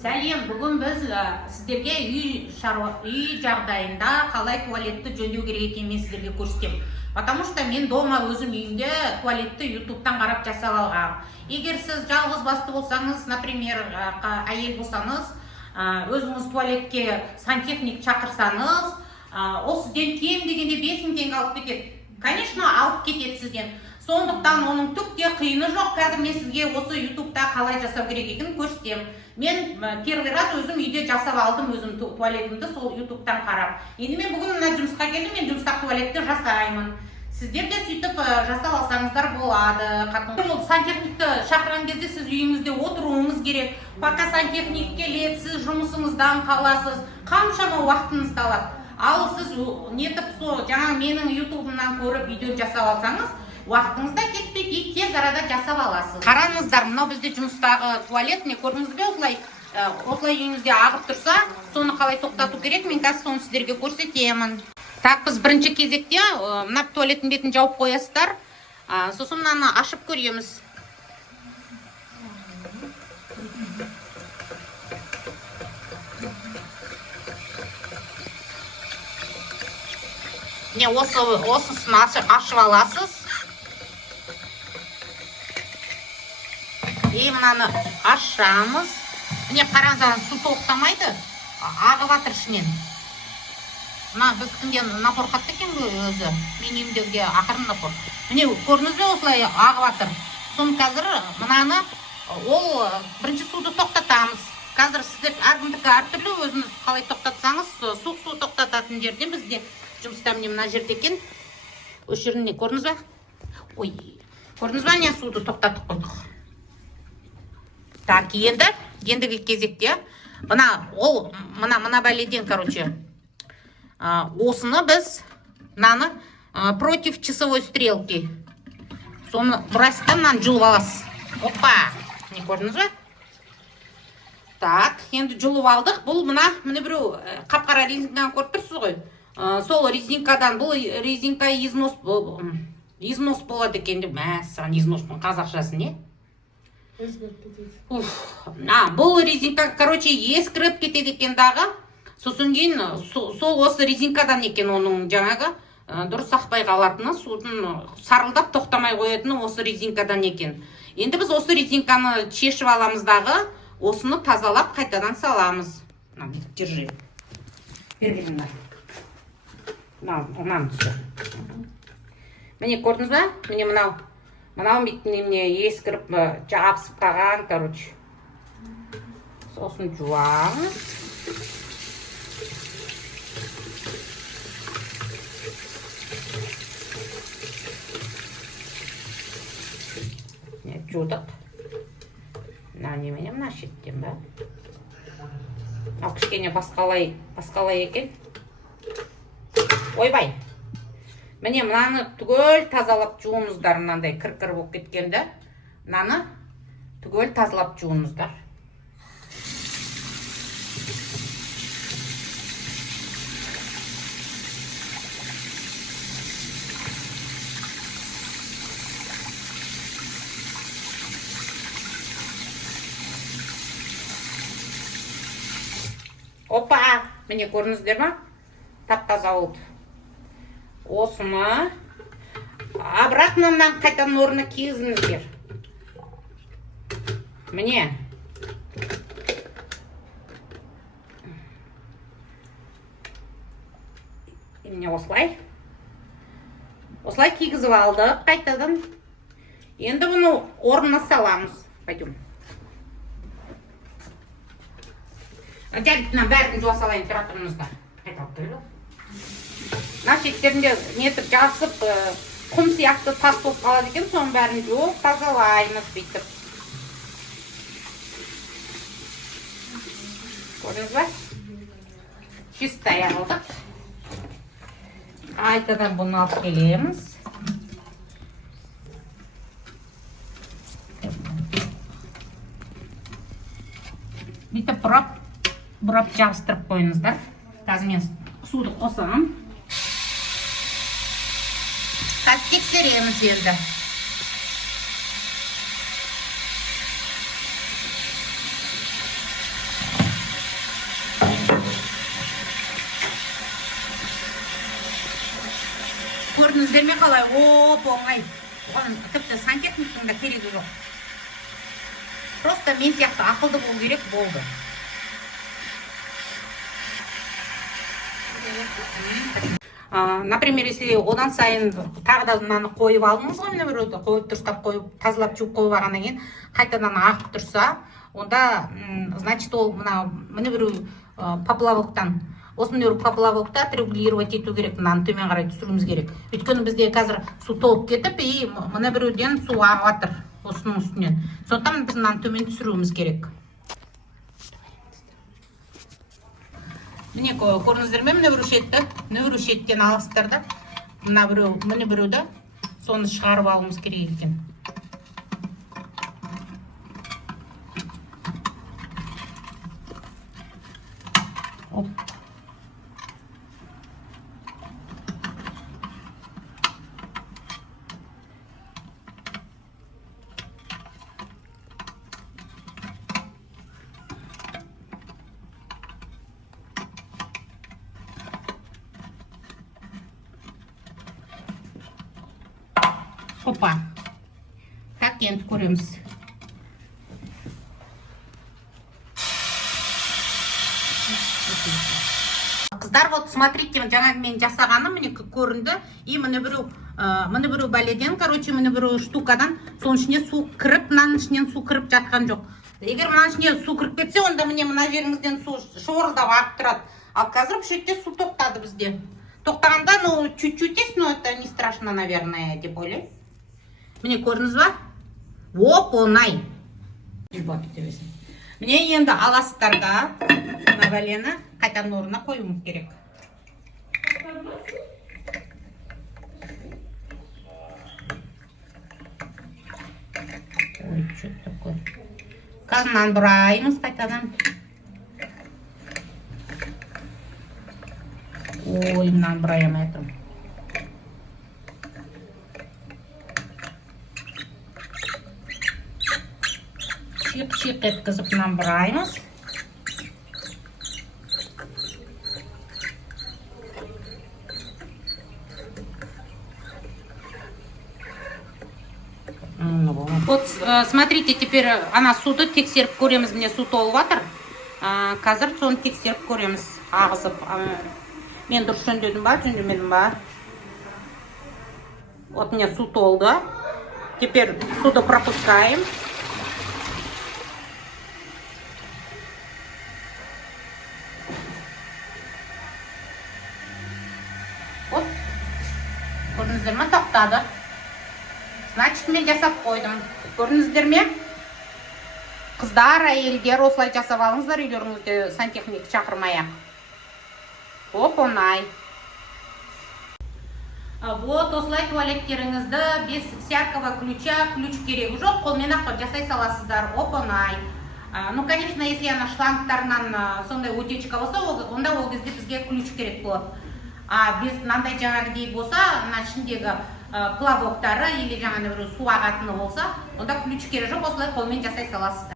Сәлем, бүгін біз сіздерге үй жағдайында қалай туалетті жөндеу керек екенін сіздерге көрсетемін. Потому что мен дома өзім үйімде туалетті ютубтан қарап жасап алғам. Егер сіз жалғыз басты болсаңыз, например, әйел болсаңыз, өзіңіз туалетке сантехник шақырсаңыз, ол сізден кем дегенде 5000 теңге алып кетеді. Конечно, алып кетеді сізден. Сондықтан оның түк те қиыны жоқ. Қазір мен сізге осы ютубта қалай жасау керек екенін көрсетемін. Мен первый раз өзім үйде жасап алдым, өзім туалетімді сол ютубтан қарап. Енді мен бүгін мына жұмысқа келдім, мен жұмыста туалетті жасаймын. Сіздер де сөйтіп жасап алсаңыздар болады. Ол сантехникті шақырған кезде сіз үйіңізде отыруыңыз керек. Пока сантехник келеді, сіз жұмысыңыздан қаласыз, қаншама уақытыңызды алады. Ал сіз нетіп сол жаңа менің ютубымнан көріп видео жасап алсаңыз, уақытыңызда кетпей тез арада жасап аласыз. Қараңыздар, мынау бізде жұмыстағы туалет, не көрдіңіз бе, осылай үйіңізде ағып тұрса, соны қалай тоқтату керек, мен қазір соны сіздерге көрсетемін. Так, біз бірінші кезекте мына туалеттің бетін жауып қоясыздар, сосын мынаны ашып көреміз. Не, осысын ашып аласыз. И мынаны ашамыз. Міне қараңыздар, су тоқтамайды, ағып жатыр ішінен. Мына біздікінде напор қатты екен өзі. Мен үйімдегі ақырын напор. Міне көрдіңіз бе, осылай ағып жатыр. Соны қазір мынаны ол бірінші суды тоқтатамыз. Қазір сіздер әркімдікі әртүрлі, өзіңіз қалай тоқтатсаңыз, суық су тоқтататын жерде бізде жұмыста міне мына жерде екен. Осы жеріне көрдіңіз бе? Ой, көрдіңіз бе, не суды тоқтатып қойдық. Так, ендігі кезекте мына бәледен, короче, осыны біз мынаны против часовой стрелки. Соны бұрасыз да мынаны жұлып аласыз. Опа! Не көрдіңіз бе? Так, енді жұлып алдық. Бұл міне біреу қап-қара резинкадан көріп тұрсыз ғой. Сол резинкадан, бұл резинка износ болады екен деп, мәссаған изностың қазақшасы не? Бұл резинка, короче, ескіріп кетеді екен дағы. Сосын кейін сол осы резинкадан екен оның жаңағы дұрыс сақпай қалатыны, судың сарылдап тоқтамай қоятыны осы резинкадан екен. Енді біз осы резинканы шешіп аламыз дағы, осыны тазалап қайтадан саламыз. Держи. Бергенім бар. Мынаны түсі. Міне көрдіңіз бе? Міне мынау бетіне ескіріп жабысып қалған, короче. Сосын жуамыз. Жудық. Немене мына шеттен ба? Ал кішкене басқалай екен. Ойбай. Міне мынаны түгел тазалап жуыңыздар, мынандай кір-кір болып кеткенді. Мынаны түгел тазалап жуыңыздар. Опа! Міне көрдіңіздер ма? Тап-таза болды. Осыны обратно мынаны қайтадан орнына кигізіңіздер. Міне. Міне осылай. Осылай кигізіп алдық қайтадан. Енді бұны орнына саламыз. Пойдем. Мына бәрін жуа салайын, тұра тұрыңыздар. Қайталып тұрды. Мына шеттерінде нетіп жасып, құм сияқты тас болып қалады екен, соның бәрін жуып тазалаймыз бүйтіп. Көрдіңіз бе? Чистай алдық. Қайтадан бұны алып келеміз. Бүйтіп бұрап жабыстырып қойыңыздар. Қазір мен суды қосамын. Қазір тексереміз енді. көрдіңіздер ме қалай? Оп оңай. Оған тіпті сантехниктің да керегі жоқ. Просто мен сияқты ақылды болу керек, болды. Например, если одан сайын тағы да мынаны қойып алдыңыз ғой, мына біреуді қойып дұрыстап қойып, тазалап жуып қойып алғаннан кейін қайтадан ағып тұрса, онда значит ол мына біреу поплавоктан, осыны біреу поплавокта отрегулировать ету керек, мынаны төмен қарай түсіруіміз керек. Өйткені бізде қазір су толып кетіп, и мына біреуден су ағып жатыр осының үстінен. Сондықтан біз мынаны төмен түсіруіміз керек. Міне көрдіңіздер ме, міне біреу шеттен аласыздар да, міне біреуді соны шығарып алуымыз керек екен. Опа. Так енді көреміз. Қыздар, вот смотрите, жаңағы мен жасағаным міне көрінді. И міне біреу бәледен, короче, міне біреу штукадан соның ішіне су кіріп, мынаның ішінен су кіріп жатқан жоқ. Егер мынаның ішіне су кіріп кетсе, онда міне мына жеріңізден су шорылдап ағып тұрады. Ал қазір бұл жерде су тоқтады бізде. Тоқтағанда, ну, чуть-чуть есть, но это не страшно, наверное, деп ойлаймын. Міне көрдіңіз ба? Оп-оңай. Міне енді аласыздар да, мына бәлені қайтадан орнына қоюымыз керек. Ой, что такое? Қазынан бұраймыз қайтадан. Ой, мынаны бұray алмай тұрмын. Шиқ-шиқ еткізіп мынаны бұраймыз. Вот, смотрите, теперь ана суды тексеріп көреміз. Міне су толып жатыр. Қазір соны тексеріп көреміз. Ағызып. Мен дұрыс жөндедім ба, жөндемедім ба? Вот мне су толды. Теперь суды пропускаем. Вот. Көрдіңіздер ме, тоқтады. Значит, мен жасап қойдым. Көрдіңіздер ме? Қыздар, әйелдер осылай жасап алыңыздар үйлеріңізде сантехник шақырмай-ақ. Оп-оңай. Вот осылай туалеттеріңізді без всякого ключа, ключ керегі жоқ, қолмен-ақ жасай саласыздар. Оп-оңай. Ну, конечно, если ана шлангтарынан сондай утечка болса, онда ол кезде бізге ключ керек болады. Без мынандай жаңағыдей болса, ана ішіндегі плавоктары или жаңағы су ағатыны болса, онда ключ керегі жоқ, осылай қолмен жасай саласыздар.